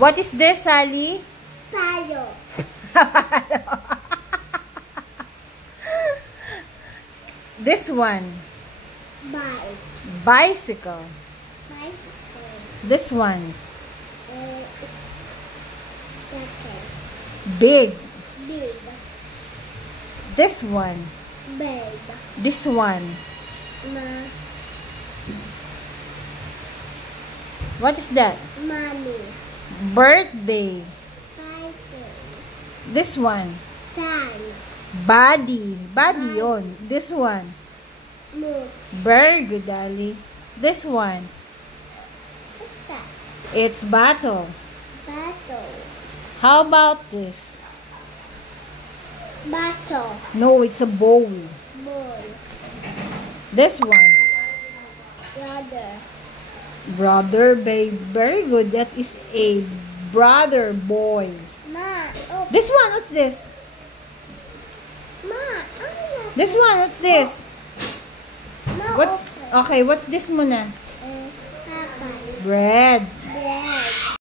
What is this, Sally? Palo. This one. Bike. Bicycle. Bicycle. This one. Letter. Big. Big. This one. Big. This one. What is that? Money. Birthday. Bicycle. This one. Sun. Body. Body yon. This one. Moods. Very good, Ali. This one. What's that? It's bottle. Battle. How about this? Baso. No, it's a bowl. Ball. This one. Brother. Brother, babe. Very good. That is a brother boy. Ma. Oh, This one, what's this? Ma. This one, what's this? Ma. What's, Open. okay, what's this muna? Apple. Bread.